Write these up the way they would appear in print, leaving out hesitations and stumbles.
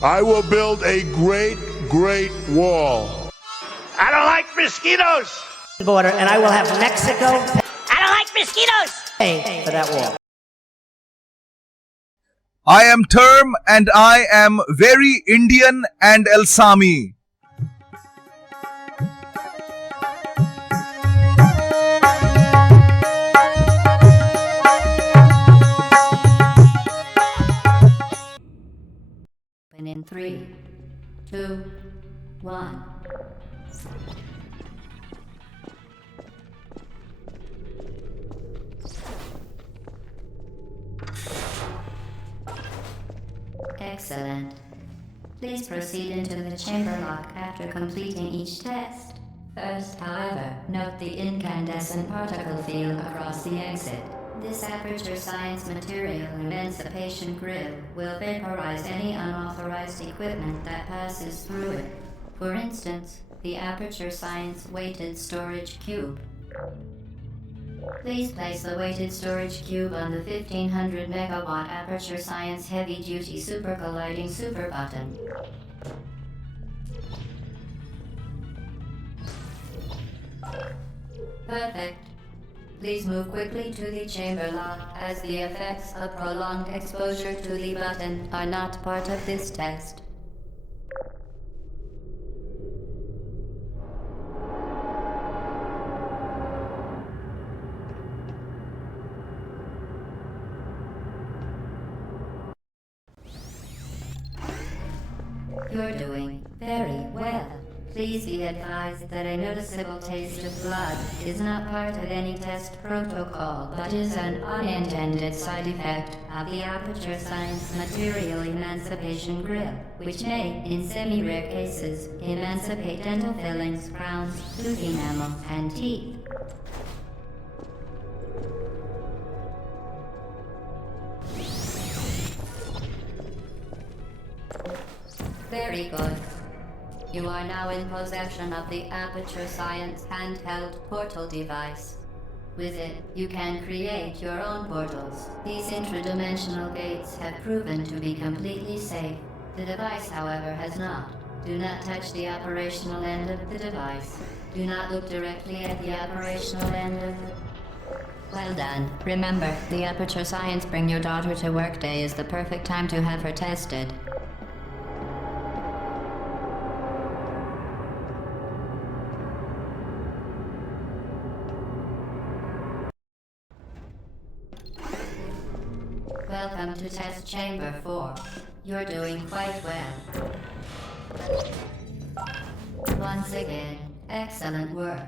I will build a great, great wall. I don't like mosquitoes. Border, and I will have Mexico I don't like mosquitoes. pay for that wall. I am Term and I am very Indian and Elsami. And in 3, 2, 1. Excellent. Please proceed into the chamber lock after completing each test. First, however, note the incandescent particle field across the exit. This aperture science material emancipation grill will vaporize any unauthorized equipment that passes through it. For instance, the aperture science weighted storage cube. Please place the weighted storage cube on the 1500 megawatt aperture science heavy duty super colliding super button. Perfect. Please move quickly to the chamber lock, as the effects of prolonged exposure to the button are not part of this test. You're doing very well. Please be advised that a noticeable taste of blood is not part of any test protocol, but is an unintended side effect of the aperture science material emancipation grill, which may, in semi-rare cases, emancipate dental fillings, crowns, tooth enamel, and teeth. Very good. You are now in possession of the Aperture Science handheld portal device. With it, you can create your own portals. These intradimensional gates have proven to be completely safe. The device, however, has not. Do not touch the operational end of the device. Do not look directly at the operational end of the... Well done. Remember, the Aperture Science Bring Your Daughter to Work Day is the perfect time to have her tested. Welcome to Test Chamber 4. You're doing quite well. Once again, excellent work.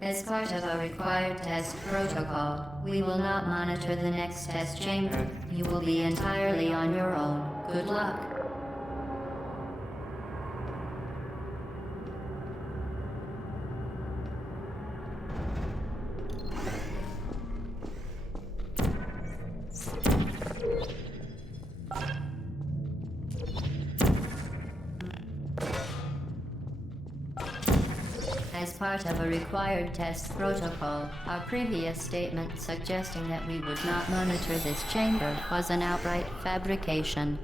As part of a required test protocol, we will not monitor the next test chamber. You will be entirely on your own. Good luck. As part of a required test protocol, our previous statement suggesting that we would not monitor this chamber was an outright fabrication.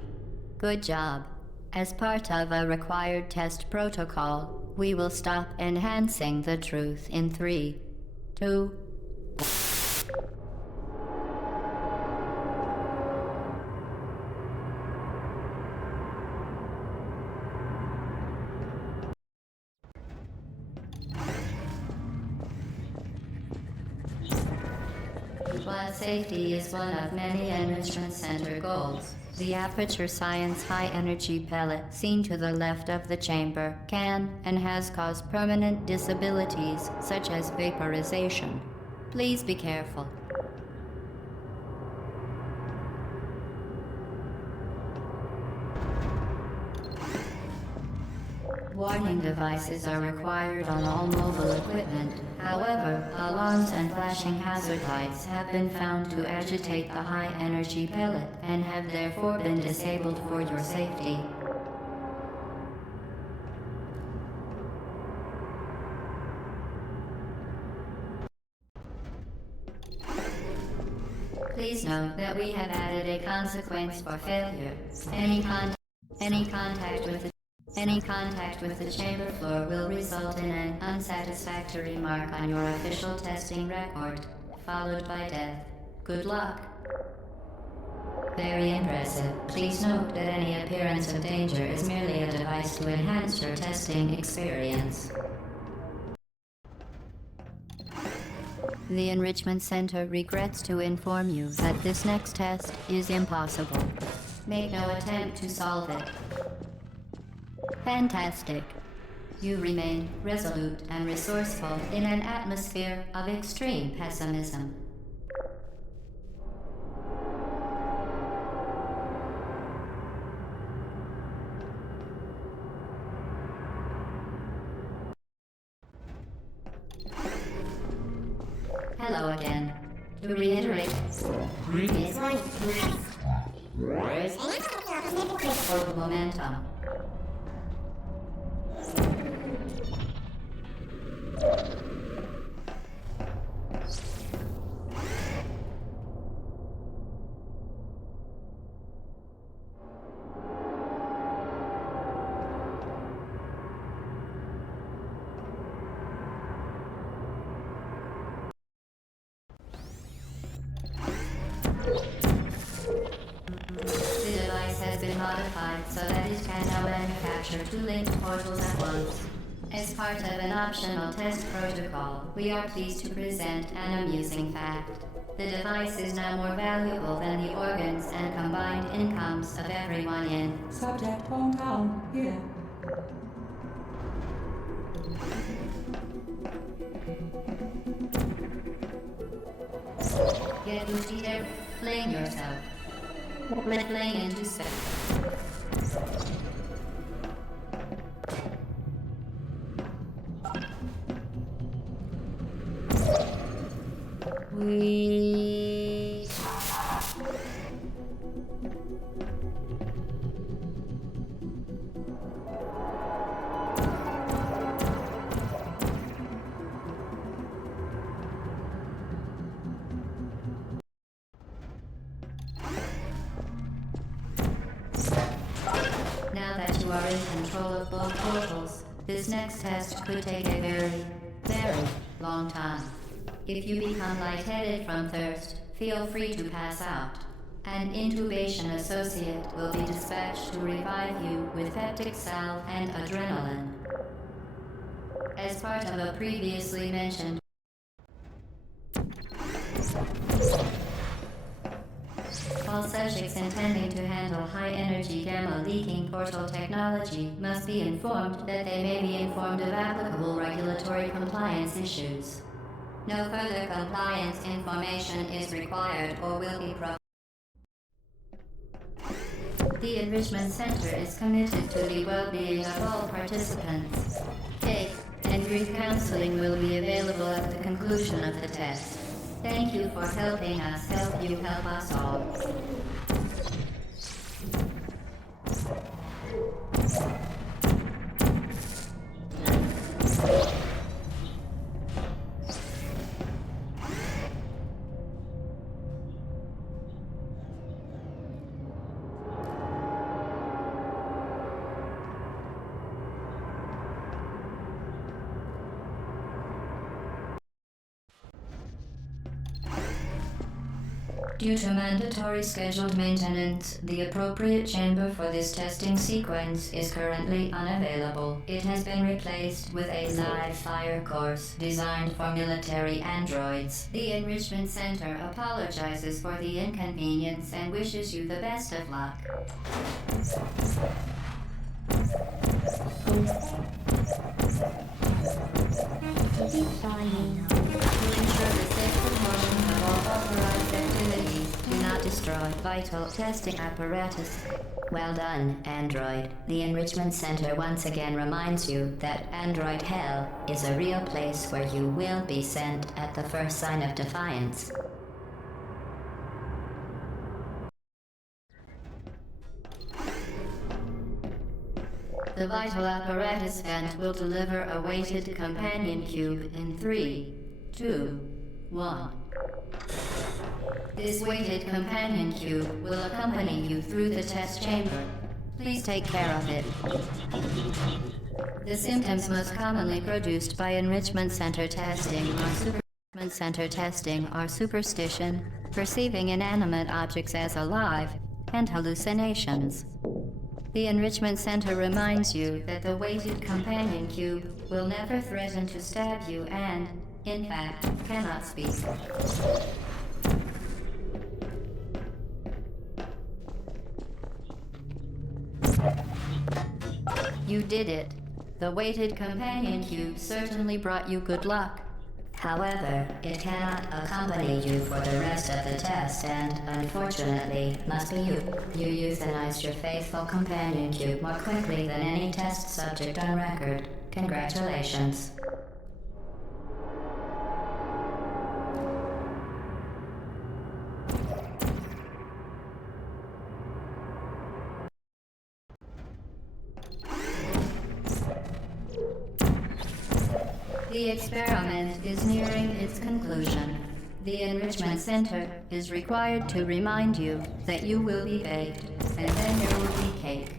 Good job. As part of a required test protocol, we will stop enhancing the truth in 3, 2, While safety is one of many Enrichment Center goals, the Aperture Science high-energy pellet seen to the left of the chamber can and has caused permanent disabilities such as vaporization. Please be careful. Warning devices are required on all mobile equipment. However, alarms and flashing hazard lights have been found to agitate the high-energy pellet and have therefore been disabled for your safety. Please note that we have added a consequence for failure. Any Any contact with the chamber floor will result in an unsatisfactory mark on your official testing record, followed by death. Good luck. Very impressive. Please note that any appearance of danger is merely a device to enhance your testing experience. The Enrichment Center regrets to inform you that this next test is impossible. Make no attempt to solve it. Fantastic. You remain resolute and resourceful in an atmosphere of extreme pessimism. Hello again. To reiterate, previously, for momentum. Modified so that it can now manufacture two linked portals at once. As part of an optional test protocol, we are pleased to present an amusing fact. The device is now more valuable than the organs and combined incomes of everyone in Subject hometown here. Get Lucy there, fling yourself. Fling into space. We... Now that you are in control of both portals, this next test could take a very, very long time. If you become lightheaded from thirst, feel free to pass out. An intubation associate will be dispatched to revive you with peptic salve and adrenaline. As part of a previously mentioned all subjects intending to handle high-energy gamma-leaking portal technology must be informed that they may be informed of applicable regulatory compliance issues. No further compliance information is required or will be provided. The Enrichment Center is committed to the well-being of all participants. Take and brief counseling will be available at the conclusion of the test. Thank you for helping us help you help us all. Due to mandatory scheduled maintenance, the appropriate chamber for this testing sequence is currently unavailable. It has been replaced with a live fire course designed for military androids. The Enrichment Center apologizes for the inconvenience and wishes you the best of luck. To ensure the safe performance of all authorized activities, do not destroy vital testing apparatus. Well done, Android. The Enrichment Center once again reminds you that Android Hell is a real place where you will be sent at the first sign of defiance. The vital apparatus vent will deliver a weighted companion cube in 3, 2, 1. This weighted companion cube will accompany you through the test chamber. Please take care of it. The symptoms most commonly produced by enrichment center testing are superstition, perceiving inanimate objects as alive, and hallucinations. The enrichment center reminds you that the weighted companion cube will never threaten to stab you and, in fact, cannot speak. You did it. The weighted companion cube certainly brought you good luck. However, it cannot accompany you for the rest of the test and, unfortunately, must be you. You euthanized your faithful companion cube more quickly than any test subject on record. Congratulations. The experiment is nearing its conclusion. The enrichment center is required to remind you that you will be baked, and then there will be cake.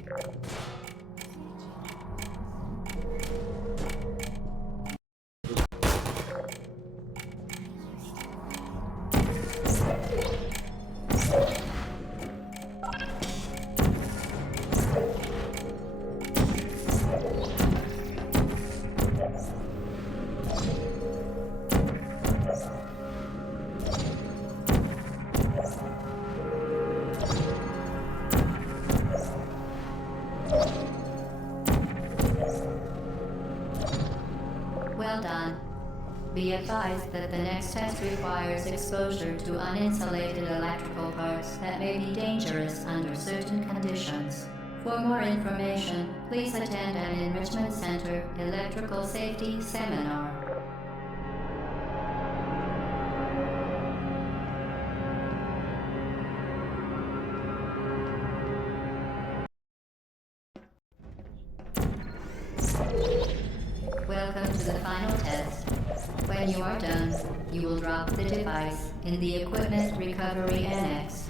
Well done. Be advised that the next test requires exposure to uninsulated electrical parts that may be dangerous under certain conditions. For more information, please attend an Enrichment Center Electrical Safety Seminar. Welcome to the final test. When you are done, you will drop the device in the Equipment Recovery Annex.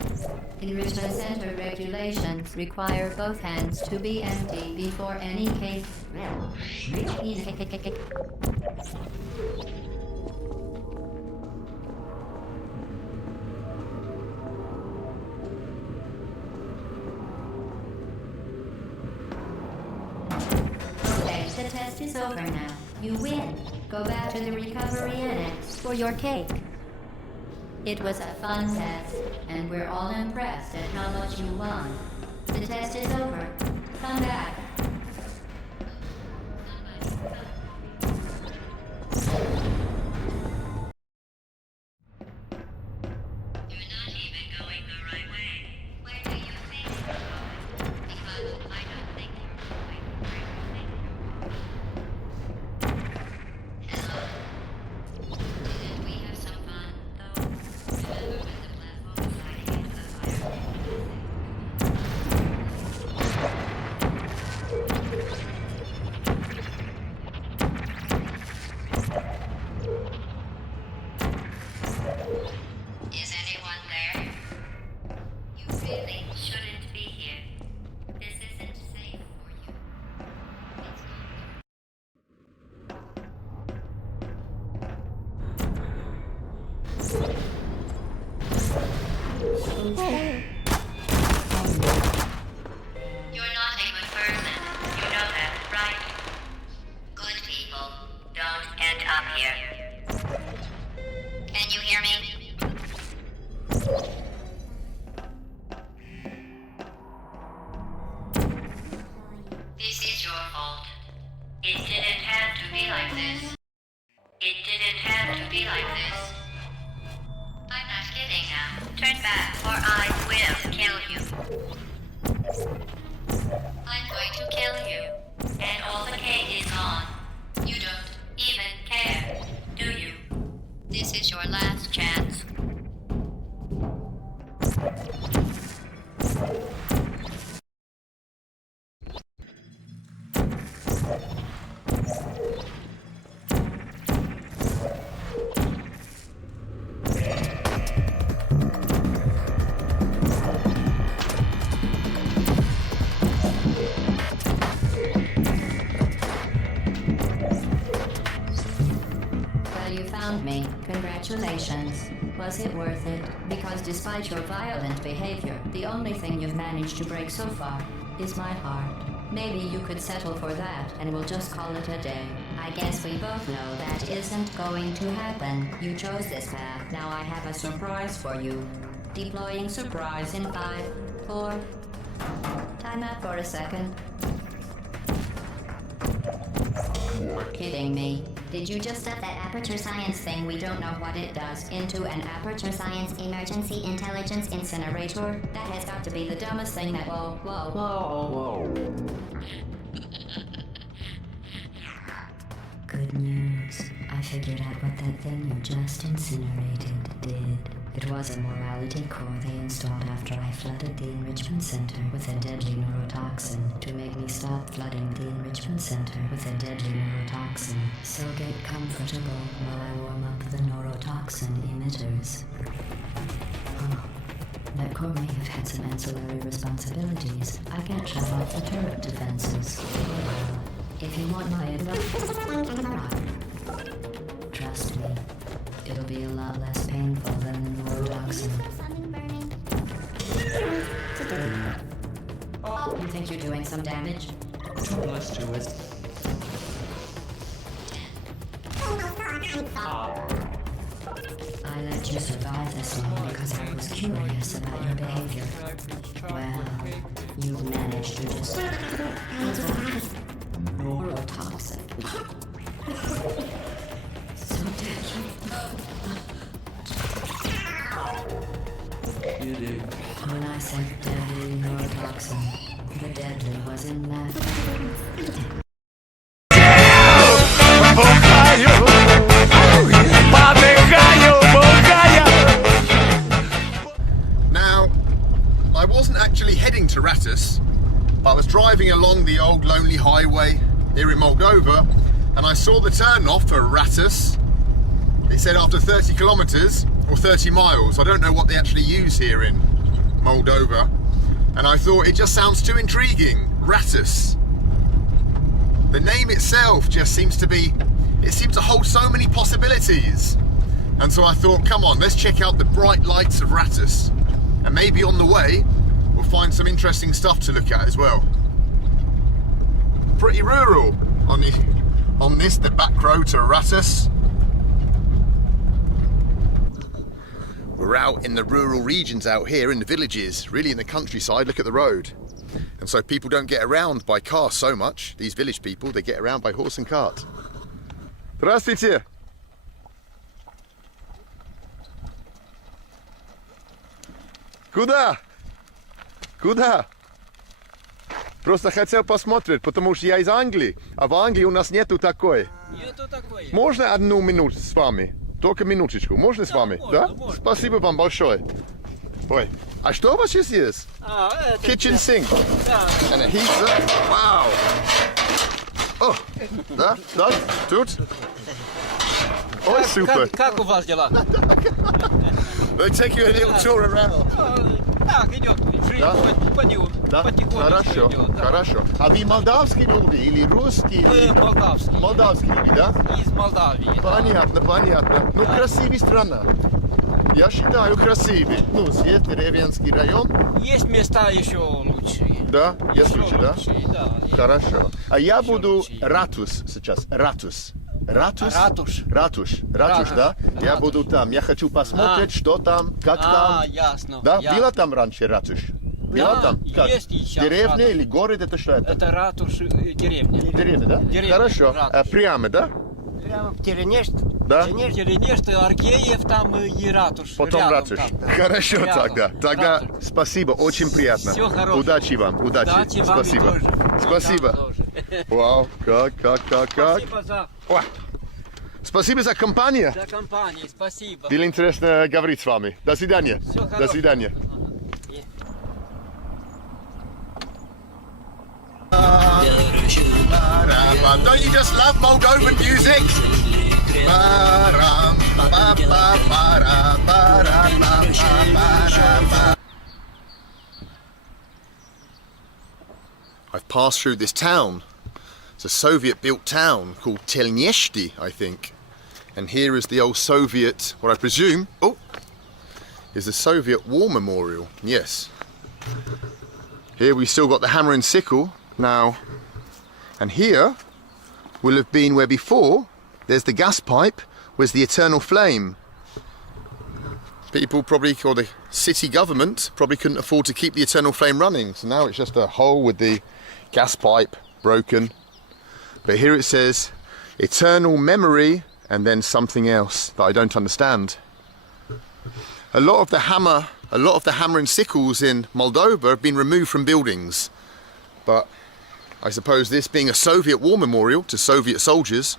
Enrichment Center regulations require both hands to be empty before any case. The test is over now. You win. Go back to the recovery annex for your cake. It was a fun test, and we're all impressed at how much you won. The test is over. Come back. You're not even going the right way. Where do you think you're going? Because I don't think you're going where you think you're going. Hello. Didn't we have some fun, though? Remember when the platform was sliding into the fire? Is anyone there? You really shouldn't be here. This isn't safe for you. It's You're not a good person. You know that, right? Good people don't end up here. Can you hear me? This is your fault. It didn't have to be like this. It didn't have to be like this. I'm not kidding now. Turn back or I will kill you. I'm going to kill you. And all the cake is gone. You don't even care, do you? This is your last chance. Congratulations. Was it worth it? Because despite your violent behavior, the only thing you've managed to break so far is my heart. Maybe you could settle for that and we'll just call it a day. I guess we both know that isn't going to happen. You chose this path. Now I have a surprise for you. Deploying surprise in 5, 4... Time out for a second. You're kidding me. Did you just stuff that aperture science thing, we don't know what it does, into an aperture science emergency intelligence incinerator? That has got to be the dumbest thing that... Whoa. Good news. I figured out what that thing you just incinerated did. It was a morality core they installed after I flooded the enrichment center with a deadly neurotoxin to make me stop flooding the enrichment center with a deadly neurotoxin. So get comfortable while I warm up the neurotoxin emitters. Oh, that core may have had some ancillary responsibilities. I can't shut off the turret defenses. Oh well. If you want my advice, trust me. It'll be a lot less painful than the neurotoxin. Oh, you think you're doing some damage? Let's do it. I let you survive this long because I was curious about your behavior. Well, you've managed to just... neurotoxin. So deadly. When I said deadly neurotoxin, the deadly was in that. Now, I wasn't actually heading to Ratus, but I was driving along the old lonely highway here in Moldova, and I saw the turn off for Ratus. They said after 30 kilometers or 30 miles. I don't know what they actually use here in Moldova. And I thought it just sounds too intriguing. Ratus. The name itself just seems to be, it seems to hold so many possibilities. And so I thought, come on, let's check out the bright lights of Ratus. And maybe on the way, we'll find some interesting stuff to look at as well. Pretty rural on the back road to Ratus. We're out in the rural regions out here in the villages, really in the countryside. Look at the road. And so people don't get around by car so much. These village people, they get around by horse and cart. Здравствуйте! Куда? Куда? Просто хотел посмотреть, потому что я из Англии, а в Англии у нас нету такой. Нету такой. Можно одну минуту с вами? Только минуточку. Можно с вами? Можно, Да? можно. Спасибо вам большое. Ой, а что у вас сейчас есть? Это Kitchen sink. Да. And a heater. Wow. О, да? Да? Тут? Ой, супер. Как у вас дела? We'll take you a little tour around. Так, идет. Да? Да? Потихонечку Хорошо, идет. Да. хорошо. А вы молдавские люди или русские? Мы молдавские. Молдавские люди, да? Из Молдавии. Понятно, понятно. Ну, красивая страна. Я считаю, красивый. Ну, свет, деревенский район. Есть места еще лучшие. Да? Есть Еще лучше, да? лучшие, да. Хорошо. А я Еще буду лучше. Ратус сейчас. Ратус. Ратус? Ратуш. Ратуш, да? Я Ратуш. буду там. Я хочу посмотреть, что там, как там. ясно. Да? ясно. Была там раньше ратуш? Была Да, там? Как? есть и сейчас Деревня ратуш. или город? Это что это? Это ратуш деревня. Деревня, да? Деревня, Хорошо. ратуш. А прямо, да? Прямо в Теренешт. Да? Теренешт, Аргеев там и ратуш. Потом рядом ратуш. там, да. Хорошо Рядом. тогда. Тогда Ратуш. спасибо, очень приятно. Всего хорошего. Удачи вам, удачи. Удачи вам Спасибо. и тоже. Спасибо. И вам тоже. Вау, как. Спасибо за Спасибо за компанию. компанию, спасибо. Было интересно говорить с вами. До свидания. Всего До хорошего. свидания. Don't you just love Moldovan music? I've passed through this town. It's a Soviet-built town called Telnyeshti, I think. And here is the old Soviet, what I presume, is the Soviet War Memorial. Yes. Here we've still got the hammer and sickle now. And here will have been where before there's the gas pipe, where's the eternal flame. People probably, or the city government, probably couldn't afford to keep the eternal flame running. So now it's just a hole with the gas pipe broken. But here it says, eternal memory, and then something else that I don't understand. A lot of the hammer and sickles in Moldova have been removed from buildings. But I suppose this being a Soviet war memorial to Soviet soldiers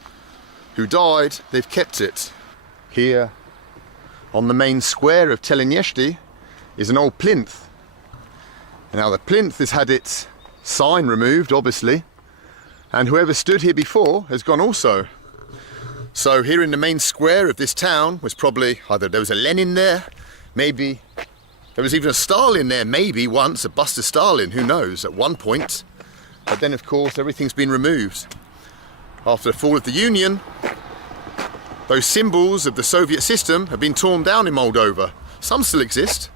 who died, they've kept it. Here on the main square of Teleneshti is an old plinth. Now the plinth has had its sign removed, obviously, and whoever stood here before has gone also. So here in the main square of this town was probably either there was a Lenin there, maybe there was even a Stalin there, maybe once, a bust of Stalin, who knows, at one point. But then of course everything's been removed. After the fall of the Union, those symbols of the Soviet system have been torn down in Moldova. Some still exist,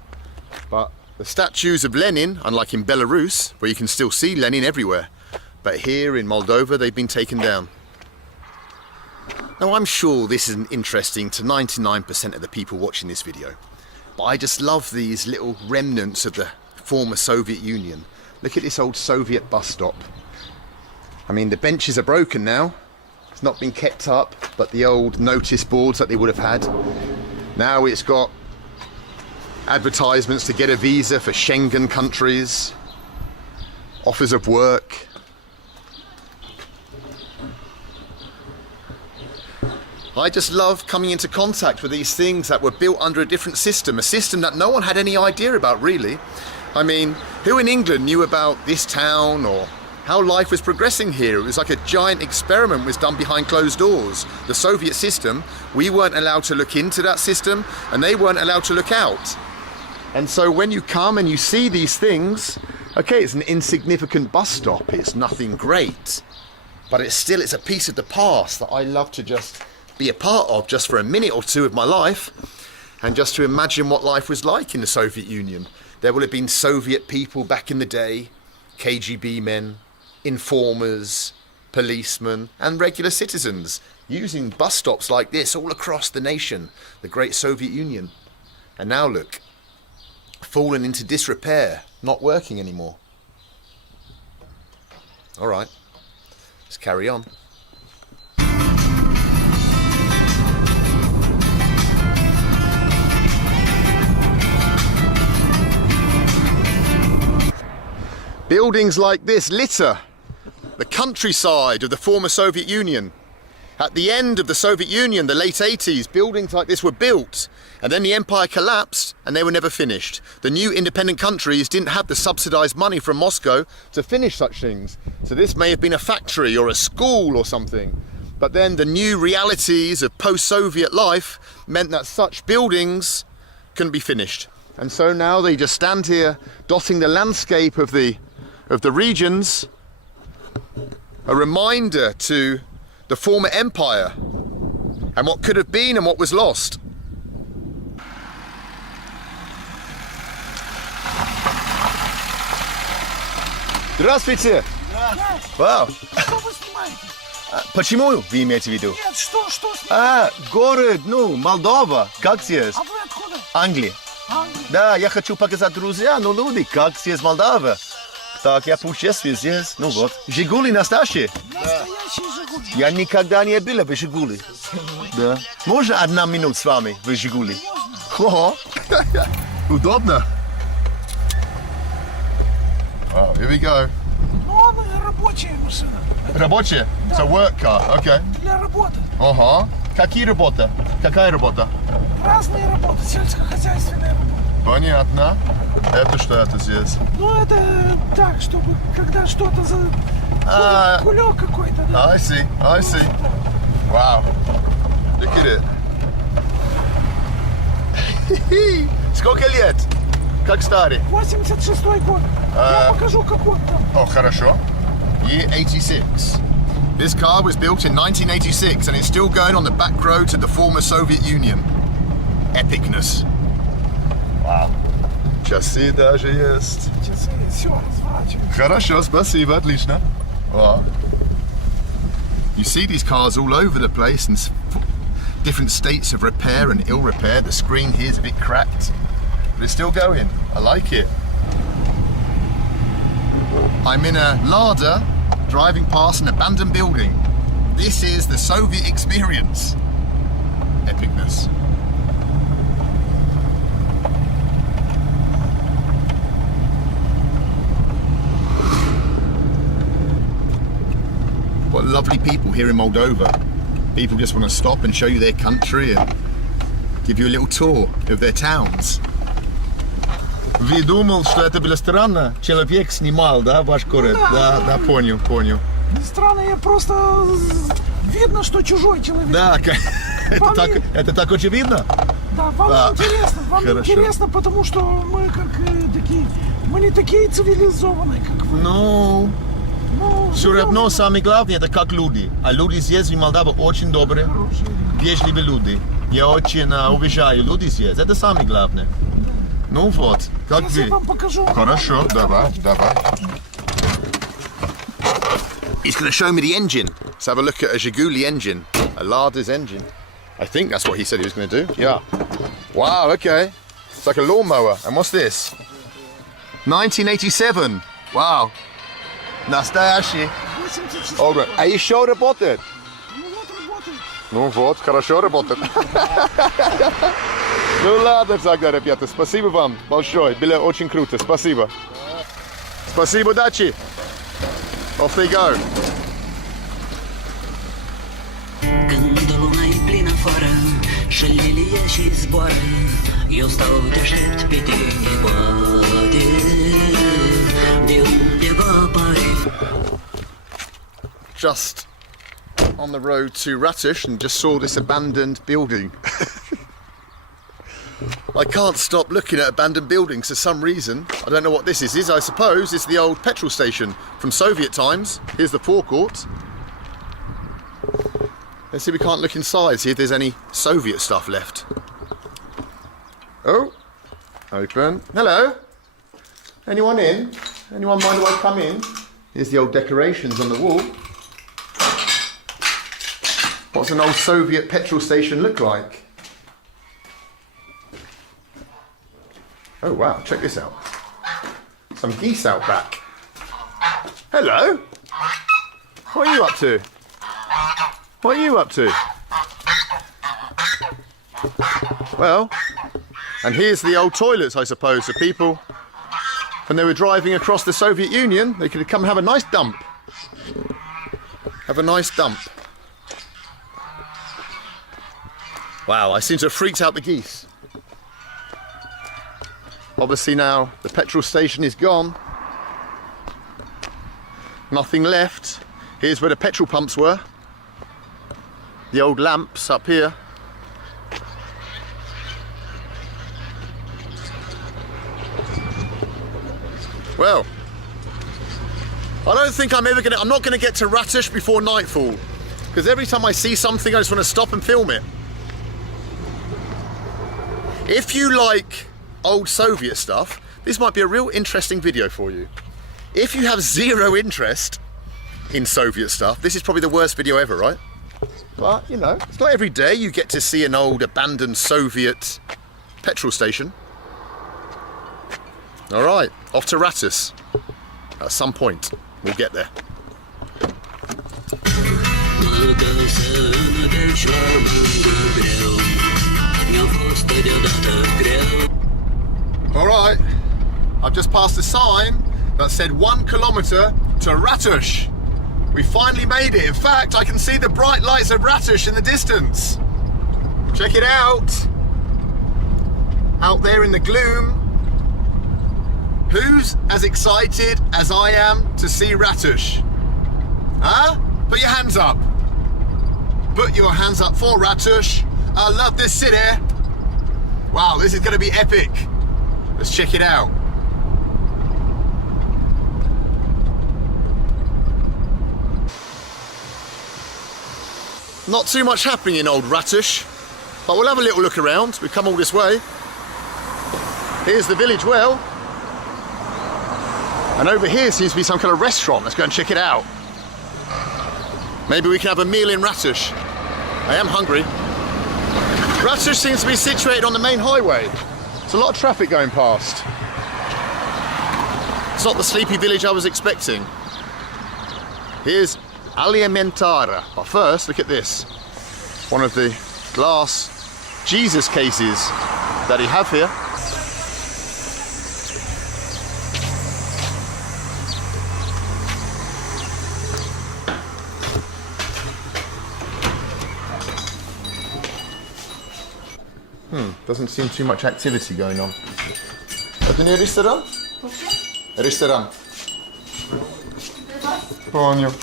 but the statues of Lenin, unlike in Belarus, where you can still see Lenin everywhere, but here in Moldova they've been taken down. Now I'm sure this isn't interesting to 99% of the people watching this video, but I just love these little remnants of the former Soviet Union. Look at this old Soviet bus stop. I mean, the benches are broken now. It's not been kept up, but the old notice boards that they would have had. Now it's got advertisements to get a visa for Schengen countries, offers of work. I just love coming into contact with these things that were built under a different system, a system that no one had any idea about, really. I mean, who in England knew about this town or how life was progressing here? It was like a giant experiment was done behind closed doors. The Soviet system, we weren't allowed to look into that system, and they weren't allowed to look out. And so when you come and you see these things, okay, it's an insignificant bus stop, it's nothing great, but it's a piece of the past that I love to just be a part of just for a minute or two of my life, and just to imagine what life was like in the Soviet Union. There will have been Soviet people back in the day, KGB men, informers, policemen, and regular citizens using bus stops like this all across the nation, the great Soviet Union. And now look, fallen into disrepair, not working anymore. All right, let's carry on. Buildings like this litter the countryside of the former Soviet Union. At the end of the Soviet Union, the late 80s, buildings like this were built, and then the empire collapsed and they were never finished. The new independent countries didn't have the subsidized money from Moscow to finish such things. So this may have been a factory or a school or something. But then the new realities of post-Soviet life meant that such buildings couldn't be finished. And so now they just stand here dotting the landscape of the regions, a reminder to the former empire and what could have been and what was lost. Здравствуйте! Вау! Что вы снимаете? Почему вы имеете в виду? Нет, что снимаете? Город, Молдова. Как здесь? А вы откуда? Англия. Англия. Да, я хочу показать друзьям, люди, как здесь Молдова. Так, я путешествую здесь, вот. Жигули настоящие? Настоящие Жигули. Я никогда не был в Жигули. Да. Можно 1 минуту с вами в Жигули? Можно. Удобно. Wow, here we go. Ну, она рабочая машина. Рабочая? It's a work car, okay. Для работы. Ага. Какие работы? Какая работа? Разные работы, сельскохозяйственные работы. Понятно. Это что это здесь? Ну, это так, чтобы когда что-то за... Кулек какой-то, да? I see. Wow. Look at it. Сколько лет? Как старый? 86-й год. Я покажу, какой там. О, хорошо. Year 86. This car was built in 1986 and it's still going on the back road to the former Soviet Union. Epicness. Wow. Часы даже есть. Часы, все разворачивается. Хорошо, спасибо, отлично. Wow. You see these cars all over the place in different states of repair and ill repair. The screen here is a bit cracked, but it's still going. I like it. I'm in a Lada, driving past an abandoned building. This is the Soviet experience. Epicness. What lovely people here in Moldova. People just want to stop and show you their country and give you a little tour of their towns. Вы думал, что это было странно? Человек снимал, да, ваш город? Да, понял. Не странно, я просто... Видно, что чужой человек. Да, это так очевидно? Да, вам интересно. Вам Хорошо. интересно, потому что мы как такие... Мы не такие цивилизованные, как вы. Ну, все равно самое главное это как люди. А люди здесь в Молдавии очень добрые, вежливые люди. Я очень уважаю людей здесь. Это самое главное. Ну вот, как Сейчас вы. я вам покажу. Хорошо, давай. He's going to show me the engine. Let's have a look at a Zhiguli engine, a Lada's engine. I think that's what he said he was going to do. Yeah. Wow, okay. It's like a lawnmower. And what's this? 1987. Wow. Настоящий. 86. Hold А еще работает? Ну вот работает. Ну вот, хорошо работает. Ну ладно тогда, ребята, спасибо вам большое, было очень круто, спасибо. Спасибо, удачи. Off they go. Când lumea e plină afară și lilia și zboară, eu stau deștept pe tine, poate de undeva apare. Just on the road to Ratush and just saw this abandoned building. I can't stop looking at abandoned buildings for some reason. I don't know what this is. I suppose it's the old petrol station from Soviet times. Here's the forecourt. Let's see if we can't look inside, see if there's any Soviet stuff left. Oh, open. Hello. Anyone in? Anyone mind if I come in? Here's the old decorations on the wall. What's an old Soviet petrol station look like? Oh wow, check this out. Some geese out back. Hello. What are you up to? What are you up to? Well, and here's the old toilets, I suppose, for people. When they were driving across the Soviet Union, they could come and have a nice dump. Have a nice dump. Wow, I seem to have freaked out the geese. Obviously now the petrol station is gone. Nothing left. Here's where the petrol pumps were. The old lamps up here. Well, I don't think I'm not gonna get to Ratush before nightfall, because every time I see something I just want to stop and film it. If you like old Soviet stuff, this might be a real interesting video for you. If you have zero interest in Soviet stuff, this is probably the worst video ever, right? But, you know, it's not every day you get to see an old abandoned Soviet petrol station. All right, off to Ratush. At some point, we'll get there. All right, I've just passed a sign that said 1 kilometre to Ratush. We finally made it. In fact, I can see the bright lights of Ratush in the distance. Check it out. Out there in the gloom. Who's as excited as I am to see Ratush? Huh? Put your hands up. Put your hands up for Ratush. I love this city. Wow, this is going to be epic. Let's check it out. Not too much happening in old Ratush, but we'll have a little look around. We've come all this way. Here's the village well. And over here seems to be some kind of restaurant. Let's go and check it out. Maybe we can have a meal in Ratush. I am hungry. Ratush seems to be situated on the main highway. There's a lot of traffic going past. It's not the sleepy village I was expecting. Here's Alimentara. But first, look at this. One of the glass Jesus cases that he have here. Doesn't seem too much activity going on. Это не ресторан? Ресторан. Понял.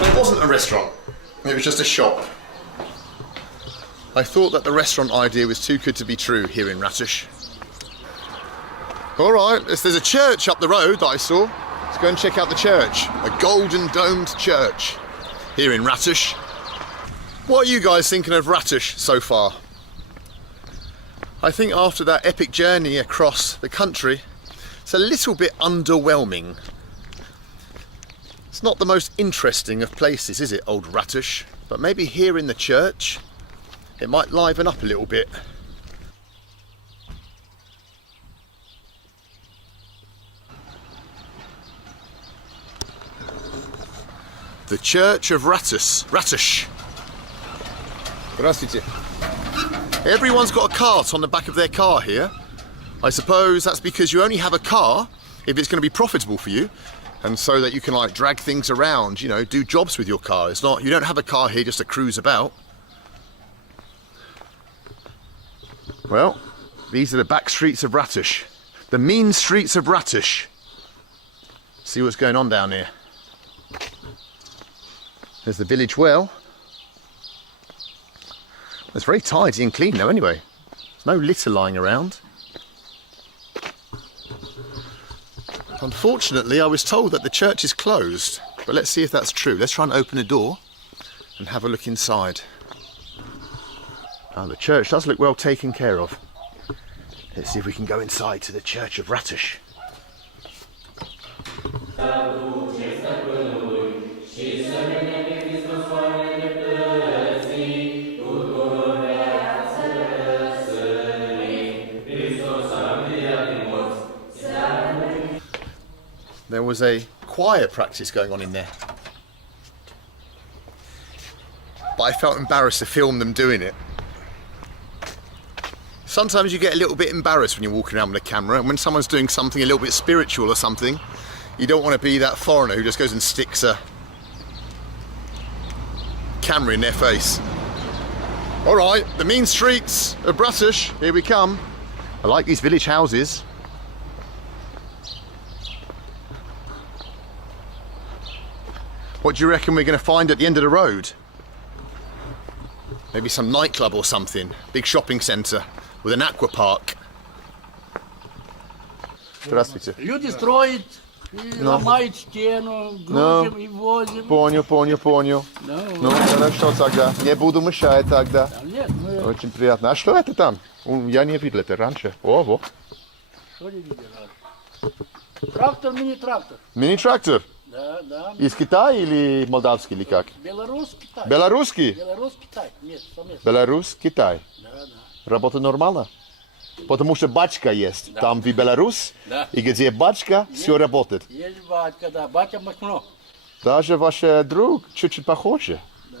It wasn't a restaurant. It was just a shop. I thought that the restaurant idea was too good to be true here in Ratush. All right, there's a church up the road that I saw. Let's go and check out the church. A golden domed church here in Ratush. What are you guys thinking of Ratush so far? I think after that epic journey across the country, it's a little bit underwhelming. It's not the most interesting of places, is it, old Ratush? But maybe here in the church, it might liven up a little bit. The Church of Ratush. Здравствуйте. Everyone's got a cart on the back of their car here. I suppose that's because you only have a car if it's going to be profitable for you, and so that you can like drag things around, you know, do jobs with your car. It's not, you don't have a car here just to cruise about. Well, these are the back streets of Ratush. The mean streets of Ratush. See what's going on down here. There's the village well. It's very tidy and clean though anyway. There's no litter lying around. Unfortunately, I was told that the church is closed, but let's see if that's true. Let's try and open the door and have a look inside. Oh, the church does look well taken care of. Let's see if we can go inside to the Church of Ratush. There was a choir practice going on in there. But I felt embarrassed to film them doing it. Sometimes you get a little bit embarrassed when you're walking around with a camera, and when someone's doing something a little bit spiritual or something, you don't want to be that foreigner who just goes and sticks a camera in their face. All right, the mean streets of Ratush, here we come. I like these village houses. What do you reckon we're going to find at the end of the road? Maybe some nightclub or something. Big shopping centre with an aqua park. Здравствуйте. Люди строят, ломают стену, грузим и возим. Понял. Ну, хорошо тогда. Не буду мешать тогда. Нет, мы... Очень приятно. А что это там? Я не видел это раньше. О, вот. Что не видел? Трактор, мини-трактор. Мини-трактор? Да. Из Китая или молдавский, или как? Белорус, Китай. Белорусский? Белорус, Китай. Нет, совместно. Беларусь, Китай. Да. Работа нормально? Потому что бачка есть. Да. Там в Беларусь, да. И где бачка, все работает. Есть батька, да. Батя Макно. Даже ваш друг чуть-чуть похоже. Да.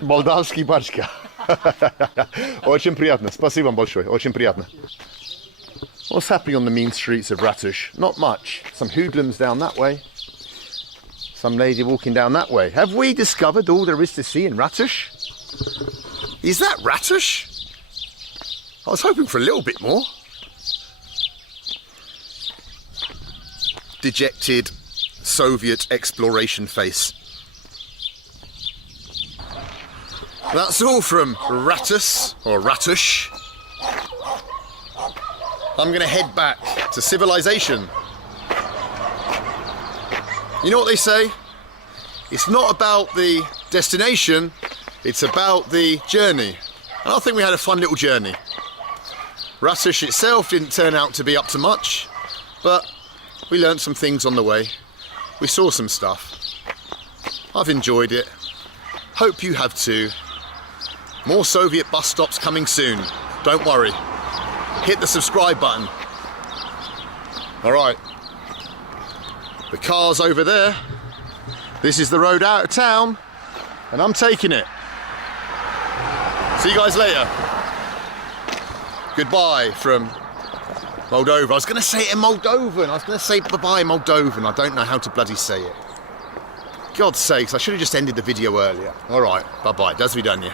Молдавский бачка. Очень приятно. Спасибо вам большое. Очень приятно. What's happening on the mean streets of Ratush? Not much. Some hoodlums down that way. Some lady walking down that way. Have we discovered all there is to see in Ratush? Is that Ratush? I was hoping for a little bit more. Dejected Soviet exploration face. That's all from Ratush. I'm going to head back to civilization. You know what they say? It's not about the destination, it's about the journey. And I think we had a fun little journey. Ratush itself didn't turn out to be up to much, but we learned some things on the way. We saw some stuff. I've enjoyed it. Hope you have too. More Soviet bus stops coming soon. Don't worry. Hit the subscribe button. All right. The car's over there. This is the road out of town, and I'm taking it. See you guys later. Goodbye from Moldova. I was going to say it in Moldovan. I was going to say bye-bye in Moldovan. I don't know how to bloody say it. God's sakes, I should have just ended the video earlier. All right, bye-bye. Do svidaniya.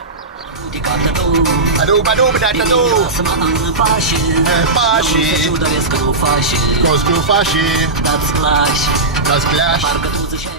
Pashi.